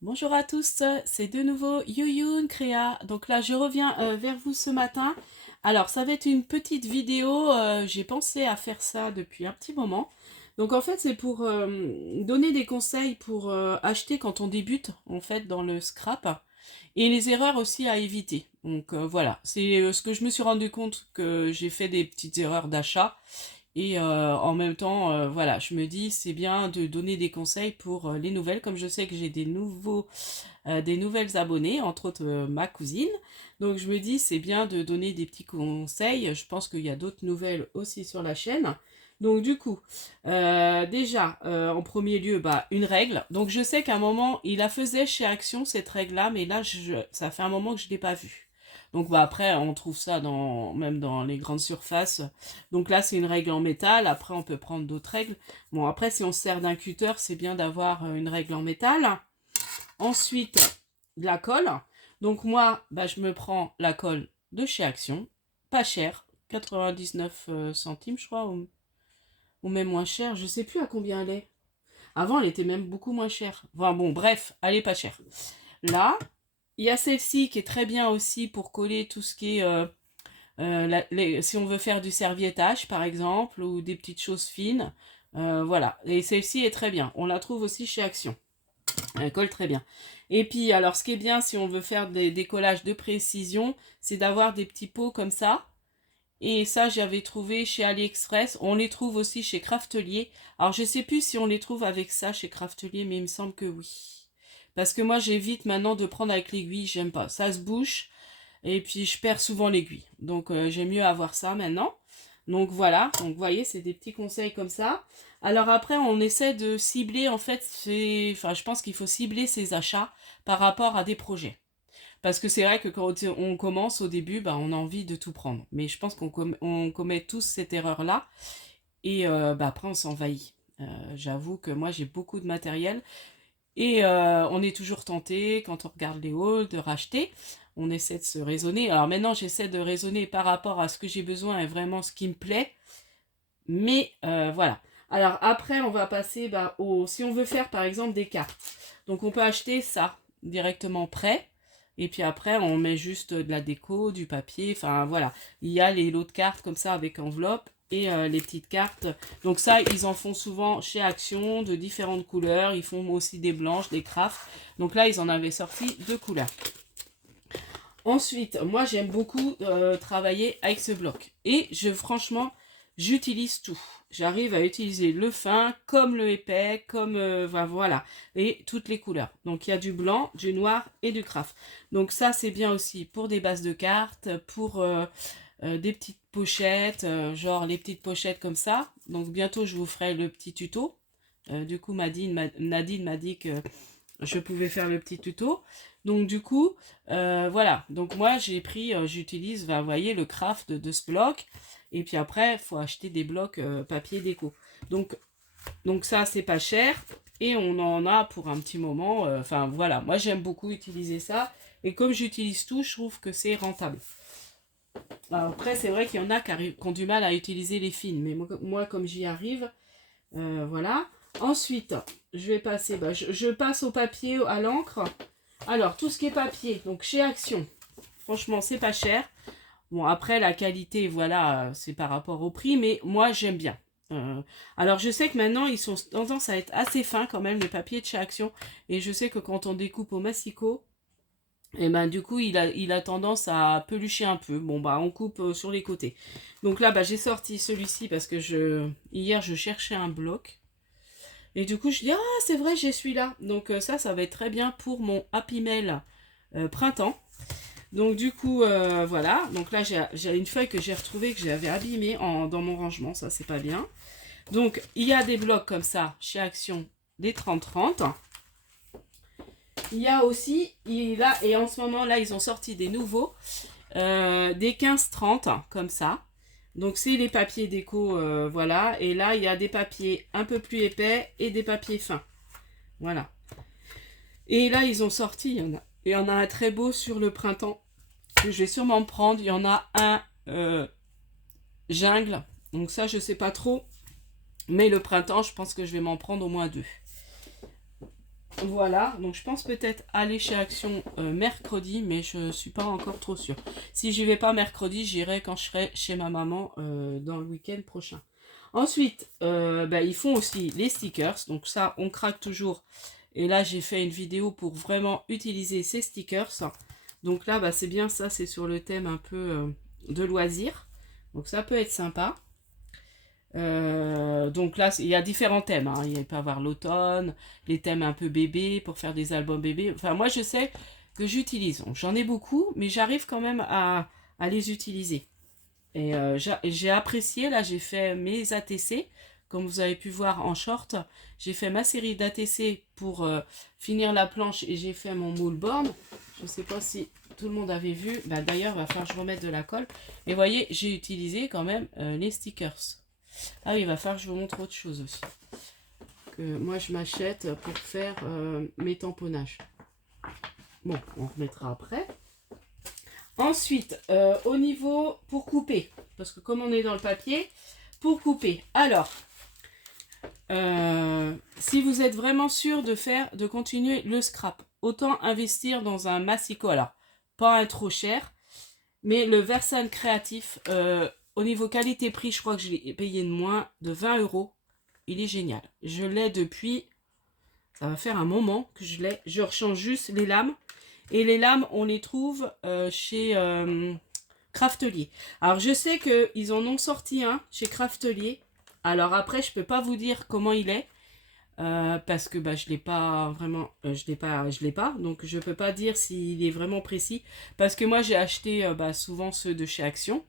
Bonjour à tous, c'est de nouveau Yuyun Créa. Donc là, je reviens vers vous ce matin. Alors, ça va être une petite vidéo. J'ai pensé à faire ça depuis un petit moment. Donc en fait, c'est pour donner des conseils pour acheter quand on débute en fait dans le scrap et les erreurs aussi à éviter. Donc voilà, c'est ce que je me suis rendu compte que j'ai fait des petites erreurs d'achat. Et en même temps, voilà, je me dis c'est bien de donner des conseils pour les nouvelles, comme je sais que j'ai des nouvelles abonnées, entre autres ma cousine. Donc je me dis c'est bien de donner des petits conseils. Je pense qu'il y a d'autres nouvelles aussi sur la chaîne. Donc du coup, déjà, en premier lieu, bah, une règle. Donc je sais qu'à un moment, il la faisait chez Action, cette règle-là, mais là, ça fait un moment que je ne l'ai pas vue. Donc bah, après, on trouve ça même dans les grandes surfaces. Donc là, c'est une règle en métal. Après, on peut prendre d'autres règles. Bon, après, si on se sert d'un cutter, c'est bien d'avoir une règle en métal. Ensuite, de la colle. Donc moi, bah, je me prends la colle de chez Action. Pas cher. 99 centimes, je crois. Ou même moins cher. Je sais plus à combien elle est. Avant, elle était même beaucoup moins chère. Enfin bon, bref, elle est pas chère. Là, il y a celle-ci qui est très bien aussi pour coller tout ce qui est si on veut faire du serviettage par exemple ou des petites choses fines, voilà. Et celle-ci est très bien. On la trouve aussi chez Action. Elle colle très bien. Et puis alors ce qui est bien si on veut faire des collages de précision, c'est d'avoir des petits pots comme ça. Et ça j'avais trouvé chez AliExpress. On les trouve aussi chez Craftelier. Alors je sais plus si on les trouve avec ça chez Craftelier, mais il me semble que oui. Parce que moi j'évite maintenant de prendre avec l'aiguille, j'aime pas. Ça se bouche. Et puis je perds souvent l'aiguille. Donc j'aime mieux avoir ça maintenant. Donc voilà, donc vous voyez, c'est des petits conseils comme ça. Alors après, on essaie de cibler, en fait, enfin, je pense qu'il faut cibler ses achats par rapport à des projets. Parce que c'est vrai que quand on commence au début, bah, on a envie de tout prendre. Mais je pense on commet tous cette erreur-là. Et bah, après, on s'envahit. J'avoue que moi, j'ai beaucoup de matériel. Et on est toujours tenté, quand on regarde les hauls, de racheter. On essaie de se raisonner. Alors maintenant, j'essaie de raisonner par rapport à ce que j'ai besoin et vraiment ce qui me plaît. Mais voilà. Alors après, on va passer bah, si on veut faire par exemple des cartes. Donc on peut acheter ça directement prêt. Et puis après, on met juste de la déco, du papier. Enfin voilà. Il y a les lots de cartes comme ça avec enveloppe et les petites cartes. Donc ça, ils en font souvent chez Action de différentes couleurs. Ils font aussi des blanches, des crafts. Donc là, ils en avaient sorti deux couleurs. Ensuite, moi j'aime beaucoup travailler avec ce bloc. Et franchement, j'utilise tout. J'arrive à utiliser le fin comme le épais, comme voilà, et toutes les couleurs. Donc il y a du blanc, du noir et du craft. Donc ça c'est bien aussi pour des bases de cartes, pour des petites pochettes, genre les petites pochettes comme ça. Donc bientôt je vous ferai le petit tuto. Du coup Nadine m'a dit que je pouvais faire le petit tuto. Donc du coup, voilà. Donc moi j'utilise, vous voyez, le craft de ce bloc. Et puis après, il faut acheter des blocs papier déco. Donc ça, c'est pas cher. Et on en a pour un petit moment. Enfin voilà, moi j'aime beaucoup utiliser ça. Et comme j'utilise tout, je trouve que c'est rentable. Alors, après, c'est vrai qu'il y en a qui ont du mal à utiliser les fines. Mais moi comme j'y arrive, voilà. Ensuite, je vais passer, bah, je passe au papier, à l'encre. Alors, tout ce qui est papier, donc chez Action, franchement, c'est pas cher. Bon, après, la qualité, voilà, c'est par rapport au prix, mais moi, j'aime bien. Alors, je sais que maintenant, ils sont tendance à être assez fins quand même, les papiers de chez Action. Et je sais que quand on découpe au massicot, et ben, du coup, il a tendance à pelucher un peu. Bon, bah, on coupe sur les côtés. Donc là, bah, j'ai sorti celui-ci parce que hier, je cherchais un bloc. Et du coup, je dis, ah, c'est vrai, j'ai celui-là. Donc ça va être très bien pour mon Happy Mail printemps. Donc du coup, voilà. Donc là, j'ai une feuille que j'ai retrouvée, que j'avais abîmée dans mon rangement. Ça, c'est pas bien. Donc, il y a des blocs comme ça, chez Action, des 30-30. Il y a aussi, et en ce moment, là, ils ont sorti des nouveaux, des 15-30, comme ça. Donc, c'est les papiers déco, voilà. Et là, il y a des papiers un peu plus épais et des papiers fins. Voilà. Et là, ils ont sorti, il y en a un très beau sur le printemps, que je vais sûrement prendre. Il y en a un jungle, donc ça, je sais pas trop. Mais le printemps, je pense que je vais m'en prendre au moins deux. Voilà, donc je pense peut-être aller chez Action mercredi, mais je suis pas encore trop sûre. Si j'y vais pas mercredi, j'irai quand je serai chez ma maman dans le week-end prochain. Ensuite, ils font aussi les stickers, donc ça, on craque toujours. Et là, j'ai fait une vidéo pour vraiment utiliser ces stickers. Donc là, c'est bien ça, c'est sur le thème un peu de loisirs. Donc ça peut être sympa. Donc là, il y a différents thèmes, hein. Il peut y avoir l'automne, les thèmes un peu bébé pour faire des albums bébés. Enfin, moi, je sais que j'utilise. J'en ai beaucoup, mais j'arrive quand même à les utiliser. Et j'ai apprécié, là, j'ai fait mes ATC. Comme vous avez pu voir en short, j'ai fait ma série d'ATC pour finir la planche et j'ai fait mon moule borne. Je ne sais pas si tout le monde avait vu. D'ailleurs, il va falloir que je remette de la colle. Et vous voyez, j'ai utilisé quand même les stickers. Ah oui, il va falloir que je vous montre autre chose aussi. Que moi, je m'achète pour faire mes tamponnages. Bon, on remettra après. Ensuite, au niveau pour couper, parce que comme on est dans le papier, pour couper. Alors, si vous êtes vraiment sûr de continuer le scrap, autant investir dans un massicot. Alors, pas un trop cher, mais le Versan créatif, au niveau qualité-prix, je crois que je l'ai payé de moins de 20 €. Il est génial. Je l'ai depuis, ça va faire un moment que je l'ai. Je rechange juste les lames. Et les lames, on les trouve chez Craftelier. Alors, je sais qu'ils en ont sorti un chez Craftelier. Alors après, je peux pas vous dire comment il est. Parce que je l'ai pas vraiment, je l'ai pas, donc je peux pas dire s'il est vraiment précis. Parce que moi, j'ai acheté souvent ceux de chez Action.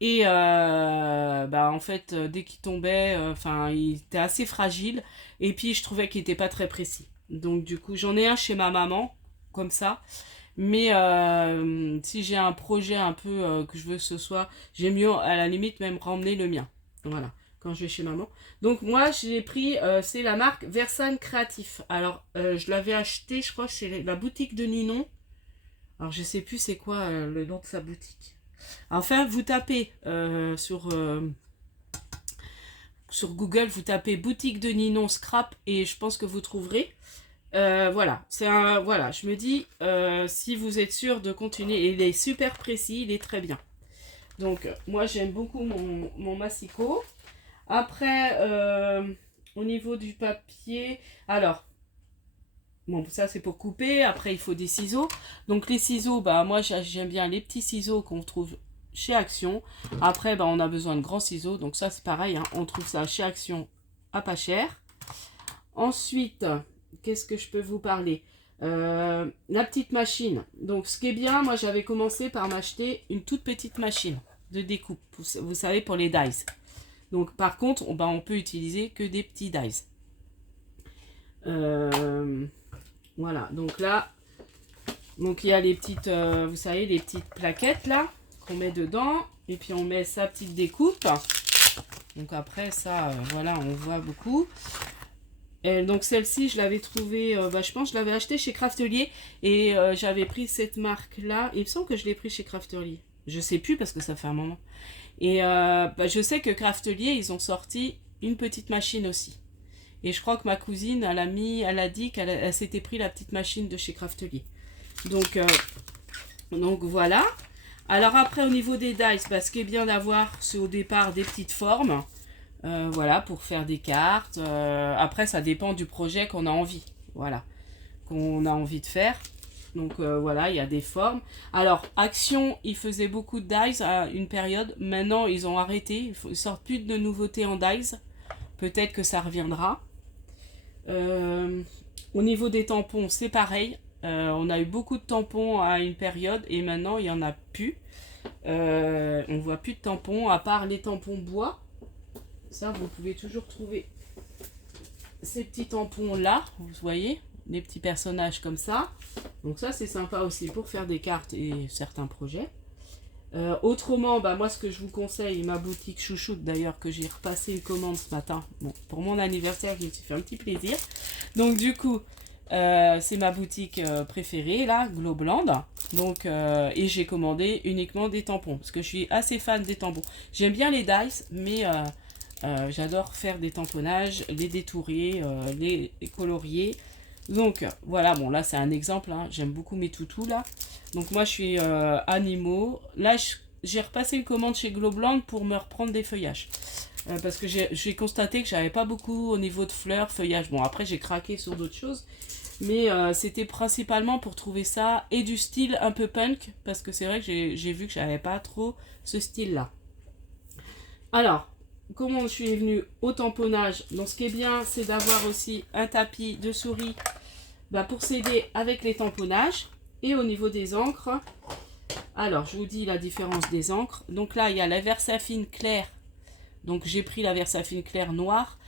Et en fait, dès qu'il tombait, il était assez fragile. Et puis, je trouvais qu'il n'était pas très précis. Donc, du coup, j'en ai un chez ma maman, comme ça. Mais si j'ai un projet un peu que je veux que ce soit, j'aime mieux, à la limite, même ramener le mien. Voilà, quand je vais chez maman. Donc, moi, j'ai pris, c'est la marque Versan Créatif. Alors, je l'avais acheté, je crois, chez la boutique de Ninon. Alors, je sais plus c'est quoi le nom de sa boutique. Enfin, vous tapez sur Google, vous tapez boutique de Ninon Scrap et je pense que vous trouverez. Voilà, voilà, je me dis, si vous êtes sûr de continuer, il est super précis, il est très bien. Donc, moi, j'aime beaucoup mon massicot. Après, au niveau du papier, alors, bon, ça c'est pour couper. Après, il faut des ciseaux. Donc, les ciseaux, moi, j'aime bien les petits ciseaux qu'on trouve chez Action. Après, on a besoin de grands ciseaux. Donc, ça, c'est pareil, hein. On trouve ça chez Action à pas cher. Ensuite, qu'est-ce que je peux vous parler? La petite machine. Donc, ce qui est bien, moi, j'avais commencé par m'acheter une toute petite machine de découpe. Vous savez, pour les dies. Donc, par contre, on peut utiliser que des petits dies. Voilà, donc là, donc il y a les petites, vous savez, les petites plaquettes là, qu'on met dedans. Et puis, on met sa petite découpe. Donc, après, ça, voilà, on voit beaucoup. Et donc, celle-ci, je l'avais trouvée, je pense que je l'avais achetée chez Craftelier. Et j'avais pris cette marque-là. Il me semble que je l'ai pris chez Craftelier. Je sais plus parce que ça fait un moment. Et je sais que Craftelier, ils ont sorti une petite machine aussi. Et je crois que ma cousine, elle a dit qu'elle s'était pris la petite machine de chez Craftelier. Donc voilà. Alors après, au niveau des dies, ce qui est bien d'avoir, c'est au départ des petites formes. Voilà, pour faire des cartes. Après, ça dépend du projet qu'on a envie. Voilà, qu'on a envie de faire. Donc voilà, il y a des formes. Alors, Action, ils faisaient beaucoup de dies à une période. Maintenant, ils ont arrêté. Ils sortent plus de nouveautés en dies. Peut-être que ça reviendra. Au niveau des tampons, c'est pareil. On a eu beaucoup de tampons à une période et maintenant, il n'y en a plus. On voit plus de tampons, à part les tampons bois. Ça, vous pouvez toujours trouver ces petits tampons là, vous voyez, des petits personnages comme ça. Donc ça, c'est sympa aussi pour faire des cartes et certains projets. Autrement, moi, ce que je vous conseille, ma boutique chouchoute d'ailleurs, que j'ai repassé une commande ce matin. Bon, pour mon anniversaire, je me suis fait un petit plaisir. Donc du coup, c'est ma boutique préférée là, Globland. Donc et j'ai commandé uniquement des tampons parce que je suis assez fan des tampons. J'aime bien les dies, mais j'adore faire des tamponnages, les détourés, les colorier. Donc voilà, bon là c'est un exemple, hein. J'aime beaucoup mes toutous là. Donc moi je suis animaux. Là j'ai repassé une commande chez Globland pour me reprendre des feuillages. Parce que j'ai constaté que j'avais pas beaucoup au niveau de fleurs, feuillages. Bon après j'ai craqué sur d'autres choses. Mais c'était principalement pour trouver ça et du style un peu punk. Parce que c'est vrai que j'ai vu que j'avais pas trop ce style là. Alors, comment je suis venue au tamponnage? Donc ce qui est bien c'est d'avoir aussi un tapis de souris pour s'aider avec les tamponnages. Et au niveau des encres, alors je vous dis la différence des encres. Donc là il y a la Versafine claire. Donc j'ai pris la Versafine claire noire.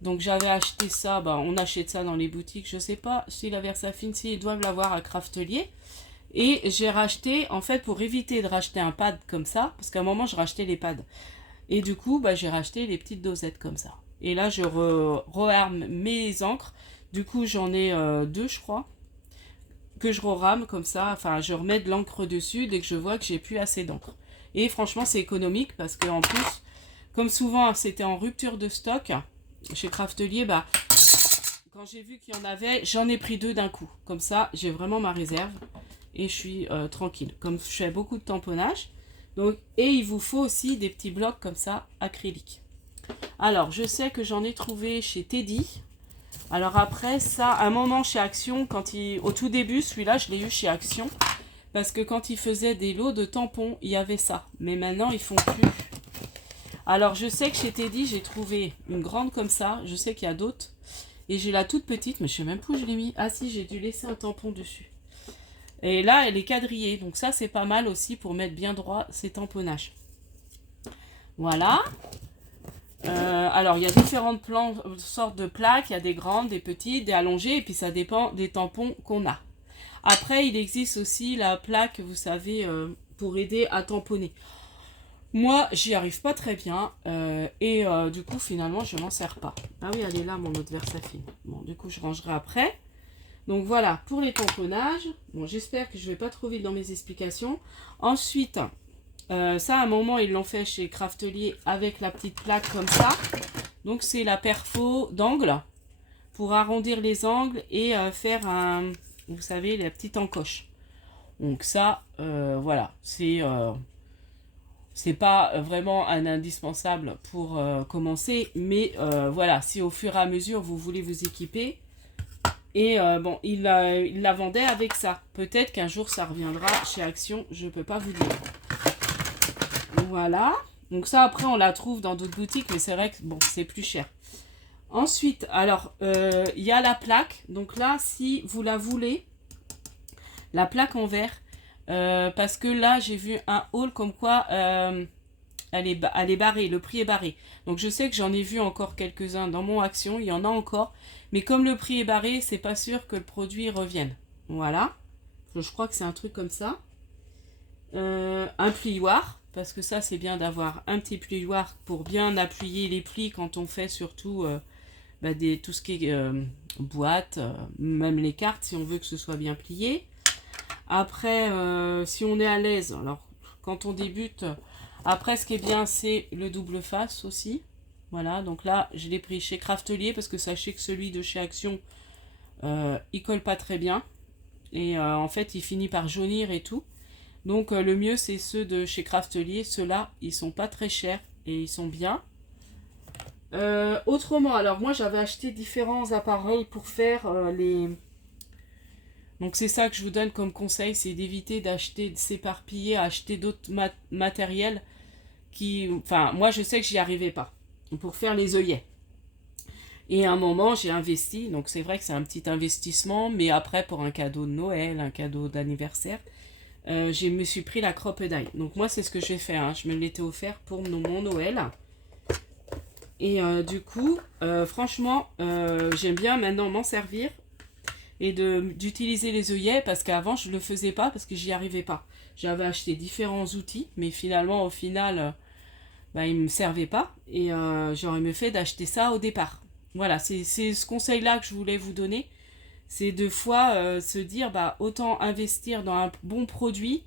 Donc j'avais acheté ça, on achète ça dans les boutiques, je sais pas si la Versafine, si ils doivent l'avoir à Craftelier. Et j'ai racheté, en fait pour éviter de racheter un pad comme ça, parce qu'à un moment je rachetais les pads. Et du coup j'ai racheté les petites dosettes comme ça. Et là je rearme mes encres. Du coup j'en ai deux je crois. Que je rerame comme ça, enfin je remets de l'encre dessus dès que je vois que j'ai plus assez d'encre. Et franchement c'est économique parce que en plus, comme souvent c'était en rupture de stock chez Craftelier, quand j'ai vu qu'il y en avait, j'en ai pris deux d'un coup. Comme ça j'ai vraiment ma réserve et je suis tranquille. Comme je fais beaucoup de tamponnage, donc, et il vous faut aussi des petits blocs comme ça acryliques. Alors je sais que j'en ai trouvé chez Teddy. Alors après ça, à un moment chez Action, au tout début, celui-là je l'ai eu chez Action, parce que quand ils faisaient des lots de tampons, il y avait ça. Mais maintenant ils font plus. Alors je sais que chez Teddy j'ai trouvé une grande comme ça, je sais qu'il y a d'autres. Et j'ai la toute petite, mais je sais même plus où je l'ai mis. Ah si, j'ai dû laisser un tampon dessus. Et là elle est quadrillée, donc ça c'est pas mal aussi pour mettre bien droit ces tamponnages. Voilà. Alors il y a différentes sortes de plaques, il y a des grandes, des petites, des allongées, et puis ça dépend des tampons qu'on a. Après il existe aussi la plaque, vous savez, pour aider à tamponner. Moi j'y arrive pas très bien, et du coup finalement je m'en sers pas. Ah oui, elle est là mon autre Versafine. Bon, du coup je rangerai après. Donc voilà pour les tamponnages. Bon, j'espère que je vais pas trop vite dans mes explications. Ensuite, ça à un moment ils l'ont fait chez Craftelier avec la petite plaque comme ça. Donc c'est la perfo d'angle pour arrondir les angles et faire un, vous savez, la petite encoche. Donc ça, voilà, c'est pas vraiment un indispensable pour commencer, mais voilà, si au fur et à mesure vous voulez vous équiper. Et bon, il la vendait avec ça. Peut-être qu'un jour ça reviendra chez Action, je peux pas vous dire. Voilà. Donc ça après on la trouve dans d'autres boutiques, mais c'est vrai que bon, c'est plus cher. Ensuite, alors il y a la plaque. Donc là, si vous la voulez, la plaque en verre, parce que là j'ai vu un haul comme quoi elle est barrée, le prix est barré. Donc je sais que j'en ai vu encore quelques-uns dans mon Action, il y en a encore. Mais comme le prix est barré, c'est pas sûr que le produit revienne. Voilà. Je crois que c'est un truc comme ça. Un plioir, parce que ça c'est bien d'avoir un petit plioir pour bien appuyer les plis quand on fait surtout tout ce qui est boîte, même les cartes si on veut que ce soit bien plié. Après, si on est à l'aise, alors quand on débute, après ce qui est bien c'est le double face aussi. Voilà, donc là je l'ai pris chez Craftelier parce que sachez que celui de chez Action, il colle pas très bien. Et en fait il finit par jaunir et tout. Donc le mieux c'est ceux de chez Craftelier. Ceux-là ils sont pas très chers et ils sont bien. Autrement, alors moi j'avais acheté différents appareils pour faire les... Donc c'est ça que je vous donne comme conseil, c'est d'éviter d'acheter, de s'éparpiller, acheter d'autres matériels qui... Enfin moi je sais que j'y arrivais pas pour faire les œillets. Et à un moment j'ai investi, donc c'est vrai que c'est un petit investissement, mais après pour un cadeau de Noël, un cadeau d'anniversaire, je me suis pris la Crop-A-Dye. Donc moi c'est ce que j'ai fait, hein. Je me l'étais offert pour mon Noël. Et du coup, franchement, j'aime bien maintenant m'en servir et d'utiliser les œillets parce qu'avant je ne le faisais pas parce que j'y arrivais pas. J'avais acheté différents outils, mais finalement au final, ils ne me servaient pas et j'aurais mieux fait d'acheter ça au départ. Voilà, c'est ce conseil-là que je voulais vous donner. C'est deux fois se dire, autant investir dans un bon produit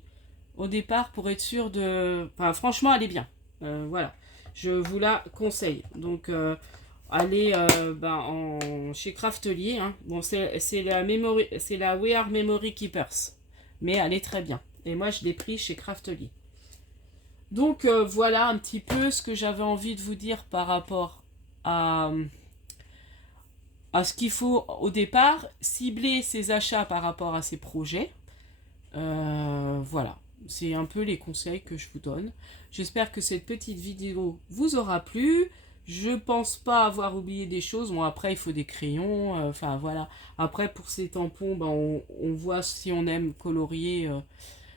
au départ pour être sûr de... Enfin, franchement, elle est bien. Voilà, je vous la conseille. Donc, allez chez Craftelier. Hein. Bon, c'est la We Are Memory Keepers. Mais elle est très bien. Et moi, je l'ai pris chez Craftelier. Donc, voilà un petit peu ce que j'avais envie de vous dire par rapport à ce qu'il faut au départ. Cibler ses achats par rapport à ses projets. Voilà. C'est un peu les conseils que je vous donne. J'espère que cette petite vidéo vous aura plu. Je pense pas avoir oublié des choses. Bon, après, il faut des crayons. Enfin, voilà. Après, pour ces tampons, ben, on voit si on aime colorier,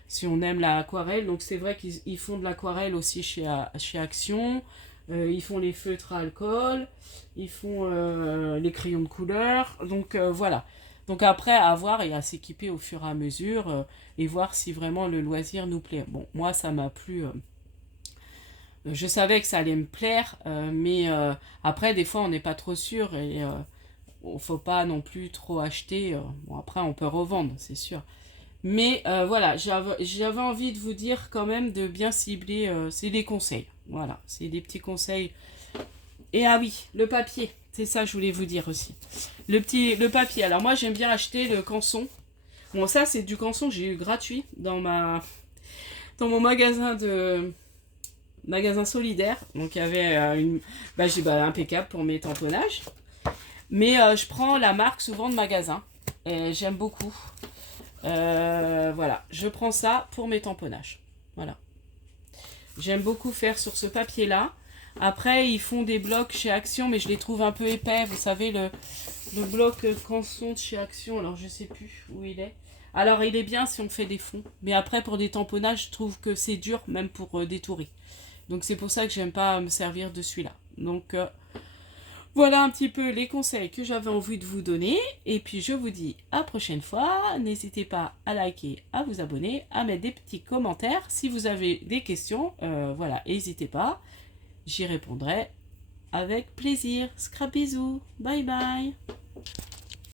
si on aime l'aquarelle. Donc, c'est vrai qu'ils font de l'aquarelle aussi chez Action. Ils font les feutres à alcool. Ils font les crayons de couleur. Donc, voilà. Donc après, à voir et à s'équiper au fur et à mesure et voir si vraiment le loisir nous plaît. Bon, moi, ça m'a plu. Je savais que ça allait me plaire, mais après, des fois, on n'est pas trop sûr et il faut pas non plus trop acheter. Bon, après, on peut revendre, c'est sûr. Mais voilà, j'avais envie de vous dire quand même de bien cibler. C'est des conseils. Voilà, c'est des petits conseils. Et ah oui, le papier. C'est ça que je voulais vous dire aussi. Le papier. Alors moi, j'aime bien acheter le canson. Bon, ça, c'est du canson que j'ai eu gratuit dans mon magasin solidaire. Donc, il y avait impeccable pour mes tamponnages. Mais je prends la marque souvent de magasin. Et j'aime beaucoup. Voilà, je prends ça pour mes tamponnages. Voilà. J'aime beaucoup faire sur ce papier-là. Après, ils font des blocs chez Action, mais je les trouve un peu épais. Vous savez, le bloc canson de chez Action, alors je sais plus où il est. Alors, il est bien si on fait des fonds. Mais après, pour des tamponnages, je trouve que c'est dur, même pour des touris. Donc, c'est pour ça que j'aime pas me servir de celui-là. Donc, voilà un petit peu les conseils que j'avais envie de vous donner. Et puis, je vous dis à la prochaine fois. N'hésitez pas à liker, à vous abonner, à mettre des petits commentaires. Si vous avez des questions, voilà, n'hésitez pas. J'y répondrai avec plaisir. Scrap bisous. Bye bye.